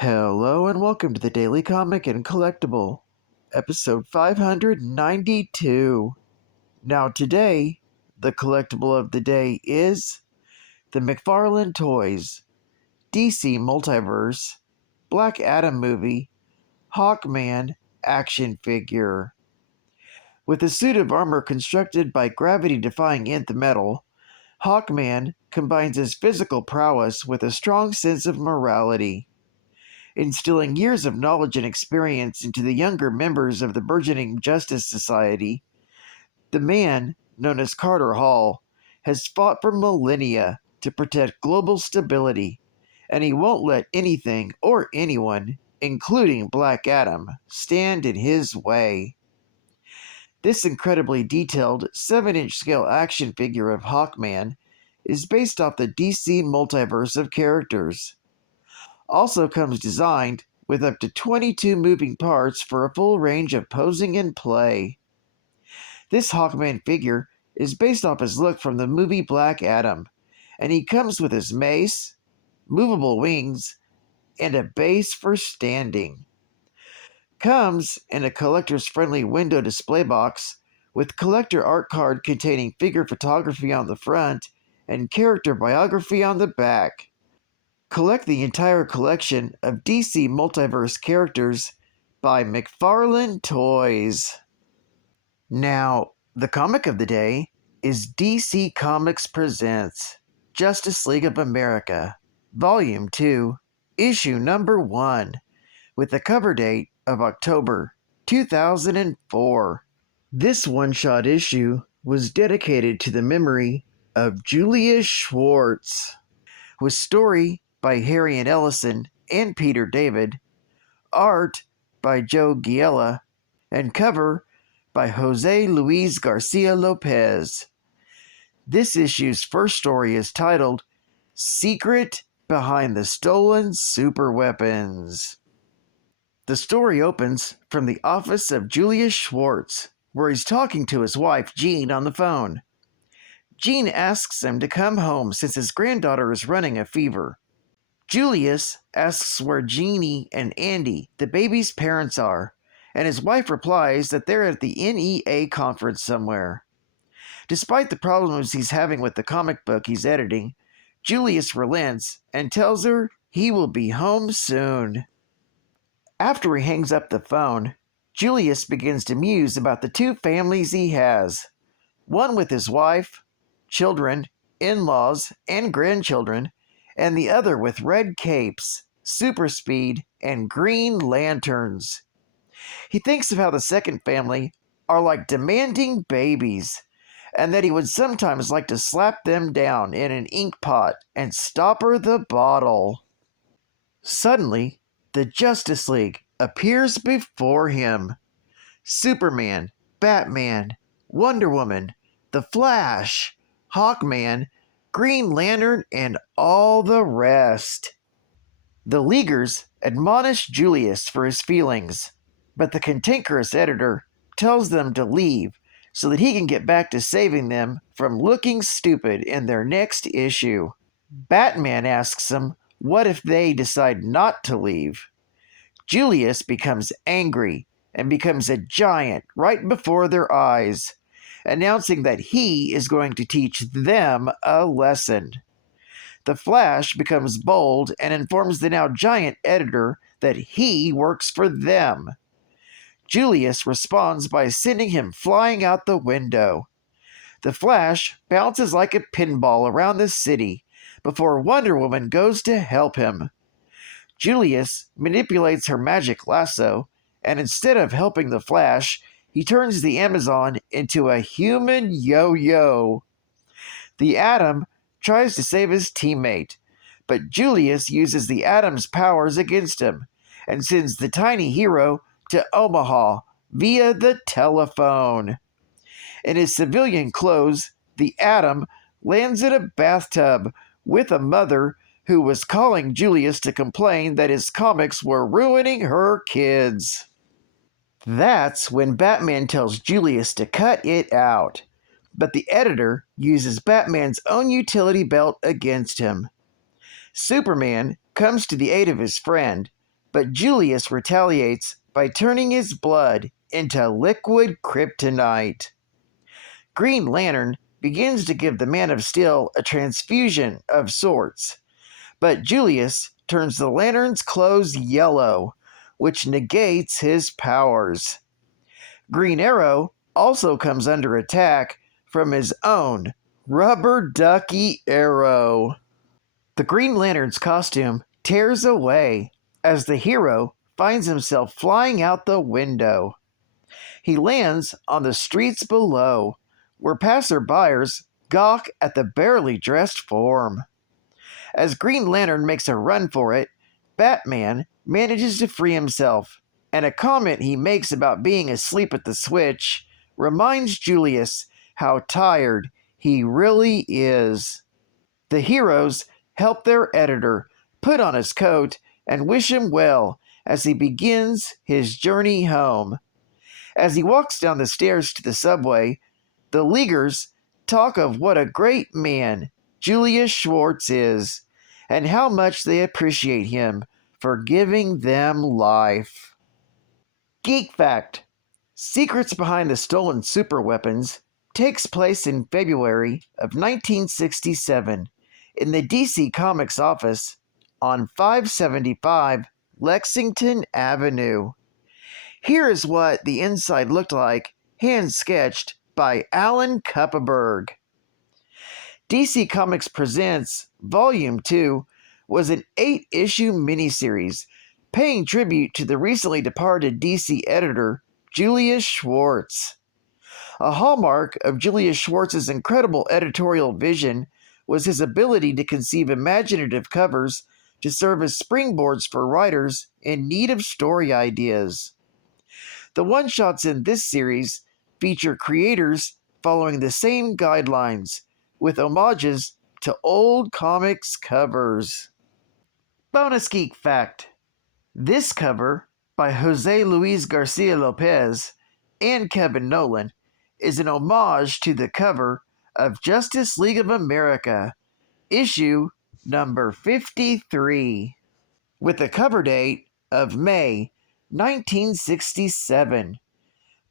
Hello and welcome to the Daily Comic and Collectible, episode 592. Now today, the collectible of the day is the Mcfarlane Toys, DC Multiverse, Black Adam movie, Hawkman action figure. With a suit of armor constructed by gravity-defying nth metal, Hawkman combines his physical prowess with a strong sense of morality, instilling years of knowledge and experience into the younger members of the burgeoning Justice Society. The man, known as Carter Hall, has fought for millennia to protect global stability, and he won't let anything or anyone, including Black Adam, stand in his way. This incredibly detailed 7-inch scale action figure of Hawkman is based off the DC multiverse of characters. Also comes designed with up to 22 moving parts for a full range of posing and play. This Hawkman figure is based off his look from the movie Black Adam, and he comes with his mace, movable wings, and a base for standing. Comes in a collector's friendly window display box with collector art card containing figure photography on the front and character biography on the back. Collect the entire collection of DC Multiverse characters by Mcfarlane Toys. Now, the comic of the day is DC Comics Presents Justice League of America, Volume 2, Issue Number 1, with a cover date of October 2004. This one-shot issue was dedicated to the memory of Julius Schwartz, with story by Harry and Ellison and Peter David, art by Joe Giella, and cover by Jose Luis Garcia Lopez. This issue's first story is titled Secret Behind the Stolen Superweapons. The story opens from the office of Julius Schwartz, where he's talking to his wife Jean on the phone. Jean asks him to come home since his granddaughter is running a fever. Julius asks where Jeannie and Andy, the baby's parents, are, and his wife replies that they're at the NEA conference somewhere. Despite the problems he's having with the comic book he's editing, Julius relents and tells her he will be home soon. After he hangs up the phone, Julius begins to muse about the two families he has, one with his wife, children, in-laws, and grandchildren, and the other with red capes, super speed, and green lanterns. He thinks of how the second family are like demanding babies, and that he would sometimes like to slap them down in an ink pot and stopper the bottle. Suddenly, the Justice League appears before him. Superman, Batman, Wonder Woman, The Flash, Hawkman, Green Lantern, and all the rest. The Leaguers admonish Julius for his feelings, but the cantankerous editor tells them to leave so that he can get back to saving them from looking stupid in their next issue. Batman asks him what if they decide not to leave. Julius becomes angry and becomes a giant right before their eyes, announcing that he is going to teach them a lesson. The Flash becomes bold and informs the now giant editor that he works for them. Julius responds by sending him flying out the window. The Flash bounces like a pinball around the city before Wonder Woman goes to help him. Julius manipulates her magic lasso, and instead of helping the Flash, he turns the Amazon into a human yo-yo. The Atom tries to save his teammate, but Julius uses the Atom's powers against him and sends the tiny hero to Omaha via the telephone. In his civilian clothes, the Atom lands in a bathtub with a mother who was calling Julius to complain that his comics were ruining her kids. That's when Batman tells Julius to cut it out, but the editor uses Batman's own utility belt against him. Superman comes to the aid of his friend, but Julius retaliates by turning his blood into liquid kryptonite. Green Lantern begins to give the Man of Steel a transfusion of sorts, but Julius turns the Lantern's clothes yellow, which negates his powers. Green Arrow also comes under attack from his own rubber ducky arrow. The Green Lantern's costume tears away as the hero finds himself flying out the window. He lands on the streets below, where passerbyers gawk at the barely dressed form. As Green Lantern makes a run for it, Batman manages to free himself, and a comment he makes about being asleep at the switch reminds Julius how tired he really is. The heroes help their editor put on his coat and wish him well as he begins his journey home. As he walks down the stairs to the subway, the Leaguers talk of what a great man Julius Schwartz is, and how much they appreciate him for giving them life. Geek Fact: Secrets Behind the Stolen Superweapons takes place in February of 1967 in the DC Comics office on 575 Lexington Avenue. Here is what the inside looked like, hand-sketched by Alan Kupperberg. DC Comics Presents Volume 2 was an 8-issue miniseries paying tribute to the recently departed DC editor Julius Schwartz. A hallmark of Julius Schwartz's incredible editorial vision was his ability to conceive imaginative covers to serve as springboards for writers in need of story ideas. The one-shots in this series feature creators following the same guidelines, with homages to old comics covers. Bonus Geek Fact: This cover, by Jose Luis Garcia Lopez and Kevin Nolan, is an homage to the cover of Justice League of America, issue number 53, with the cover date of May 1967,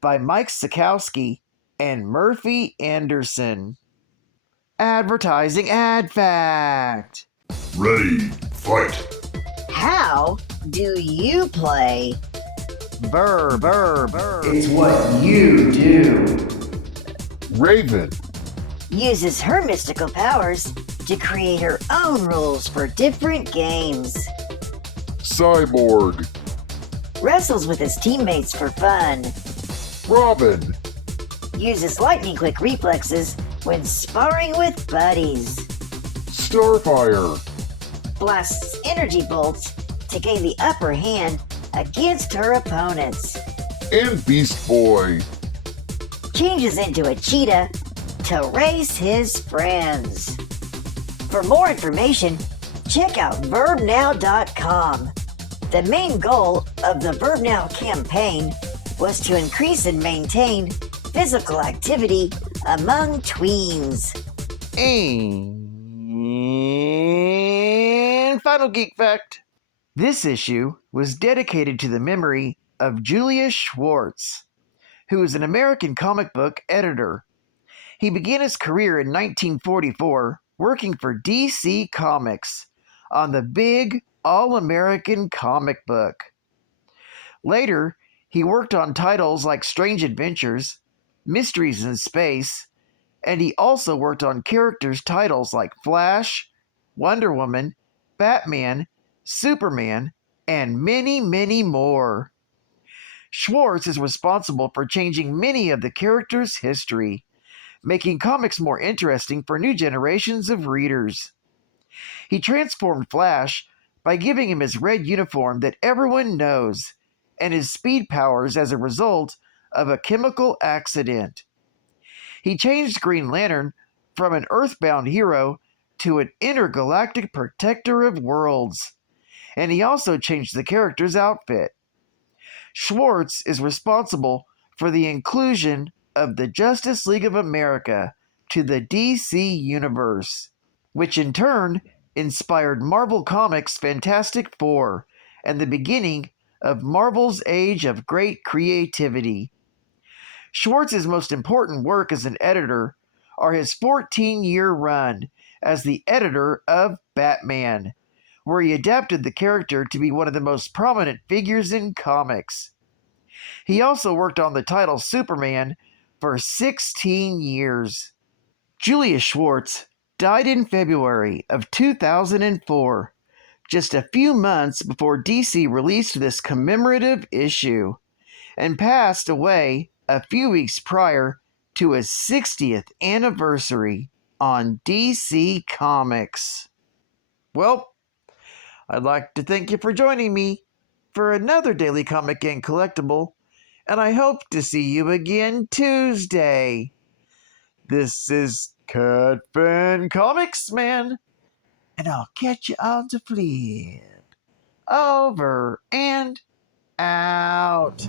by Mike Sekowsky and Murphy Anderson. Advertising Ad Fact. Ready, fight. How do you play? Burr, burr, burr. It's what you do. Raven. Uses her mystical powers to create her own rules for different games. Cyborg. Wrestles with his teammates for fun. Robin. Uses lightning-quick reflexes when sparring with buddies. Starfire. Blasts energy bolts to gain the upper hand against her opponents. And Beast Boy. Changes into a cheetah to race his friends. For more information, check out verbnow.com. The main goal of the VerbNow campaign was to increase and maintain physical activity among tweens. And final Geek Fact. This issue was dedicated to the memory of Julius Schwartz, who is an American comic book editor. He began his career in 1944 working for DC Comics on the big All-American comic book. Later, he worked on titles like Strange Adventures, Mysteries in Space, and he also worked on characters' titles like Flash, Wonder Woman, Batman, Superman, and many, many more. Schwartz is responsible for changing many of the characters' history, making comics more interesting for new generations of readers. He transformed Flash by giving him his red uniform that everyone knows, and his speed powers as a result of a chemical accident. He changed Green Lantern from an earthbound hero to an intergalactic protector of worlds, and he also changed the character's outfit. Schwartz is responsible for the inclusion of the Justice League of America to the DC Universe, which in turn inspired Marvel Comics' Fantastic Four and the beginning of Marvel's age of great creativity. Schwartz's most important work as an editor are his 14-year run as the editor of Batman, where he adapted the character to be one of the most prominent figures in comics. He also worked on the title Superman for 16 years. Julius Schwartz died in February of 2004, just a few months before DC released this commemorative issue, and passed away a few weeks prior to his 60th anniversary on DC Comics. Well, I'd like to thank you for joining me for another Daily Comic and Collectible, and I hope to see you again Tuesday. This is Cat Fan Comics Man, and I'll catch you on the flip. Over and out.